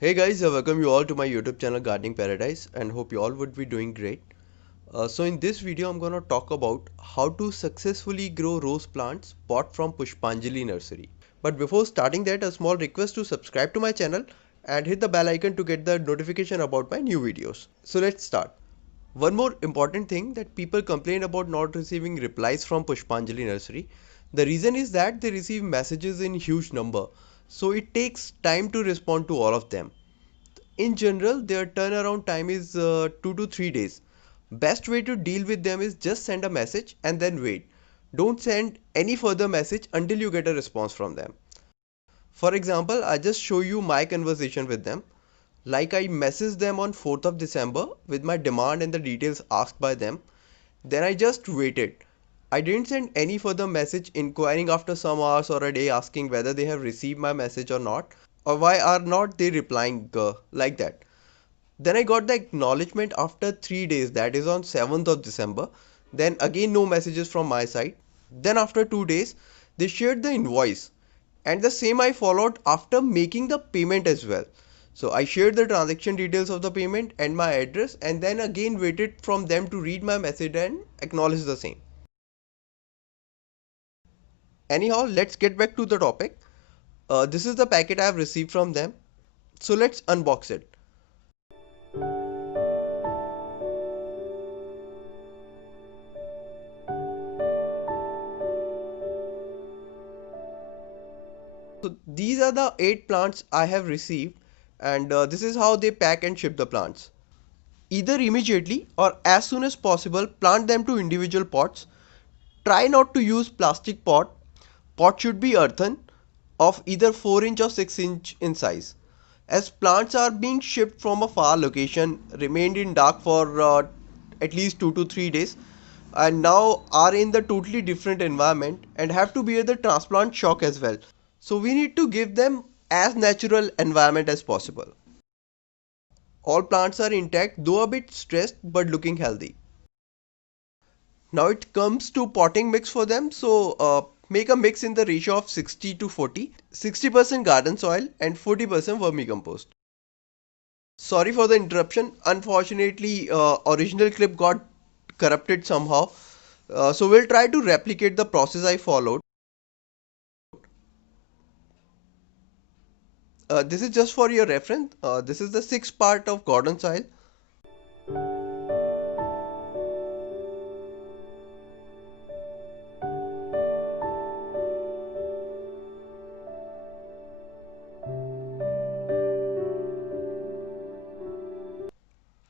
Hey guys, I welcome you all to my YouTube channel Gardening Paradise and hope you all would be doing great. So in this video I'm gonna talk about how to successfully grow rose plants bought from Pushpanjali Nursery. But before starting that, a small request to subscribe to my channel and hit the bell icon to get the notification about my new videos. So let's start. One more important thing that people complain about not receiving replies from Pushpanjali Nursery. The reason is that they receive messages in huge number, so it takes time to respond to all of them. In general, their turnaround time is 2 to 3 days. Best way to deal with them is just send a message and then wait. Don't send any further message until you get a response from them. For example, I just show you my conversation with them. Like I messaged them on 4th of December with my demand and the details asked by them. Then I just waited. I didn't send any further message inquiring after some hours or a day asking whether they have received my message or not, or why are not they replying like that. Then I got the acknowledgement after 3 days, that is on 7th of December. Then again no messages from my side. Then after 2 days they shared the invoice, and the same I followed after making the payment as well. So I shared the transaction details of the payment and my address, and then again waited from them to read my message and acknowledge the same. Anyhow, let's get back to the topic. This is the packet I have received from them. So let's unbox it. So these are the 8 plants I have received, and this is how they pack and ship the plants. Either immediately or as soon as possible, plant them to individual pots. Try not to use plastic pot. Pot should be earthen of either 4 inch or 6 inch in size. As plants are being shipped from a far location, remained in dark for at least 2 to 3 days, and now are in the totally different environment and have to bear the transplant shock as well. So we need to give them as natural environment as possible. All plants are intact, though a bit stressed but looking healthy. Now it comes to potting mix for them. So make a mix in the ratio of 60 to 40. 60% garden soil and 40% vermicompost. Sorry for the interruption. Unfortunately, original clip got corrupted somehow. So we'll try to replicate the process I followed. This is just for your reference. This is the sixth part of garden soil.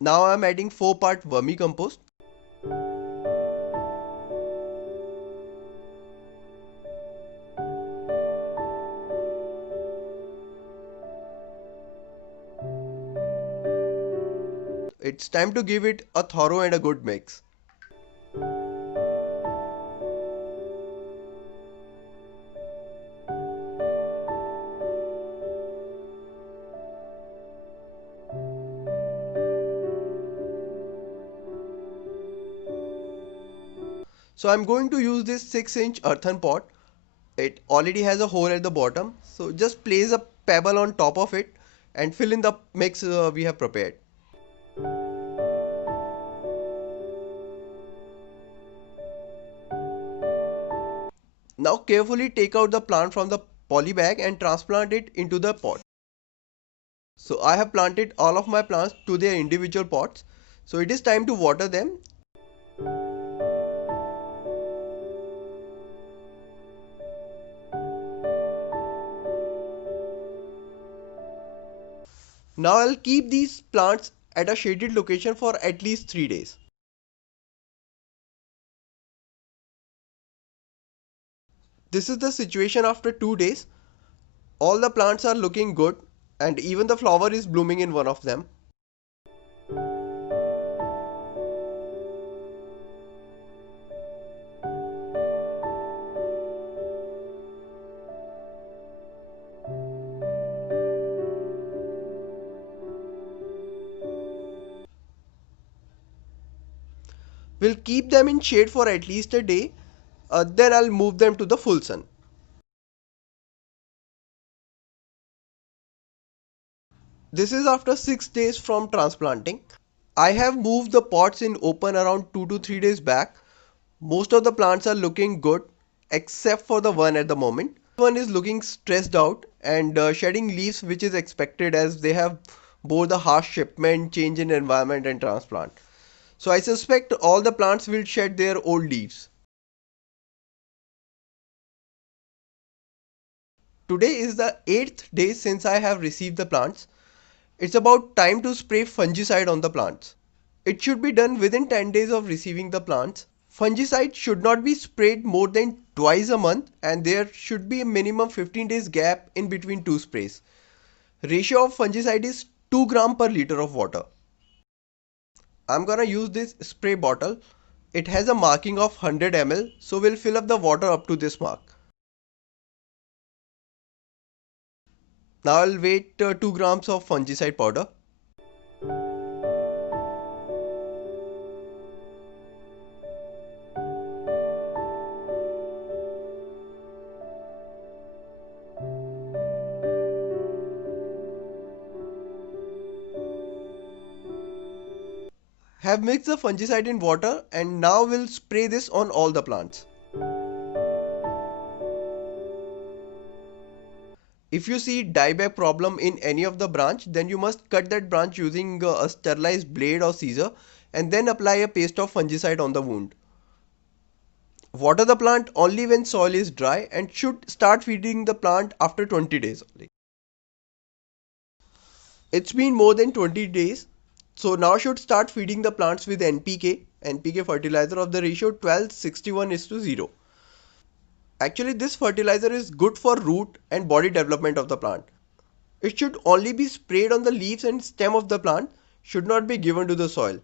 Now I'm adding 4-part vermicompost. It's time to give it a thorough and a good mix. So I'm going to use this 6-inch earthen pot. It already has a hole at the bottom. So just place a pebble on top of it and fill in the mix we have prepared. Now carefully take out the plant from the poly bag and transplant it into the pot. So I have planted all of my plants to their individual pots. So it is time to water them. Now I'll keep these plants at a shaded location for at least 3 days. This is the situation after 2 days. All the plants are looking good and even the flower is blooming in one of them. We'll keep them in shade for at least a day. Then I'll move them to the full sun. This is after 6 days from transplanting. I have moved the pots in open around 2 to 3 days back. Most of the plants are looking good except for the one at the moment. One is looking stressed out and shedding leaves, which is expected as they have both the harsh shipment, change in environment and transplant. So I suspect all the plants will shed their old leaves. Today is the 8th day since I have received the plants. It's about time to spray fungicide on the plants. It should be done within 10 days of receiving the plants. Fungicide should not be sprayed more than twice a month and there should be a minimum 15 days gap in between two sprays. Ratio of fungicide is 2 gram per liter of water. I'm gonna use this spray bottle. It has a marking of 100 ml, so we'll fill up the water up to this mark. Now I'll wait 2 grams of fungicide powder. Have mixed the fungicide in water and now we'll spray this on all the plants. If you see dieback problem in any of the branch, then you must cut that branch using a sterilized blade or scissor and then apply a paste of fungicide on the wound. Water the plant only when soil is dry and should start feeding the plant after 20 days. It's been more than 20 days, so now should start feeding the plants with NPK fertilizer of the ratio 12:61:0. Actually, this fertilizer is good for root and body development of the plant. It should only be sprayed on the leaves and stem of the plant, should not be given to the soil.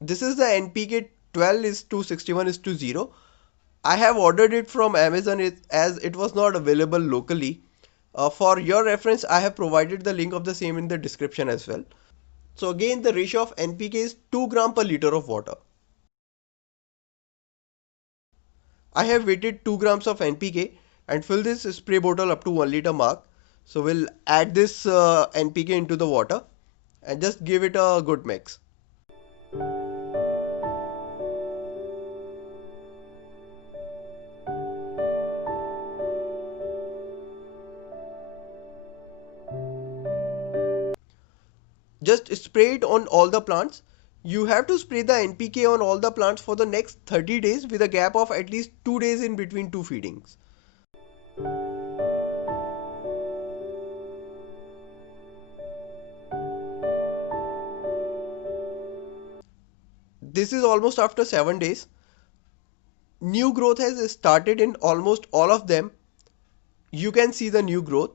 This is the NPK 12:61:0. I have ordered it from Amazon as it was not available locally. For your reference, I have provided the link of the same in the description as well. So again, the ratio of NPK is 2 gram per liter of water. I have weighted 2 grams of NPK and fill this spray bottle up to 1 liter mark. So we'll add this NPK into the water and just give it a good mix. Just spray it on all the plants. You have to spray the NPK on all the plants for the next 30 days with a gap of at least 2 days in between two feedings. This is almost after 7 days. New growth has started in almost all of them. You can see the new growth.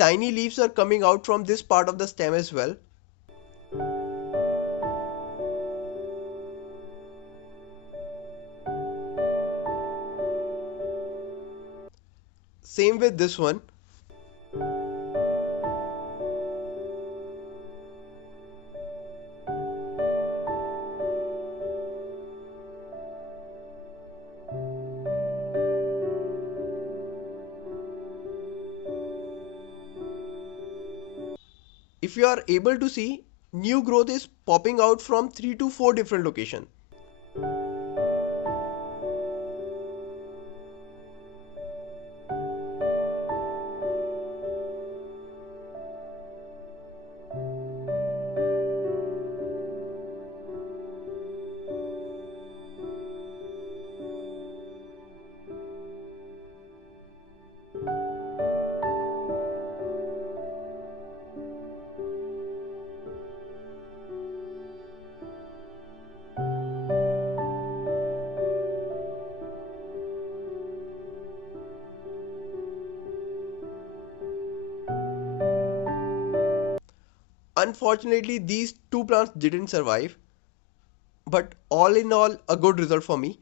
Tiny leaves are coming out from this part of the stem as well. Same with this one. If you are able to see, new growth is popping out from 3 to 4 different locations. Unfortunately, these two plants didn't survive, but all in all, a good result for me.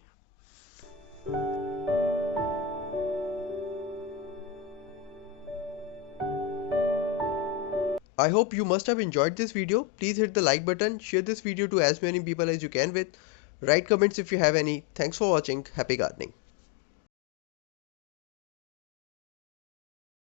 I hope you must have enjoyed this video. Please hit the like button, share this video to as many people as you can with. Write comments if you have any. Thanks for watching. Happy gardening.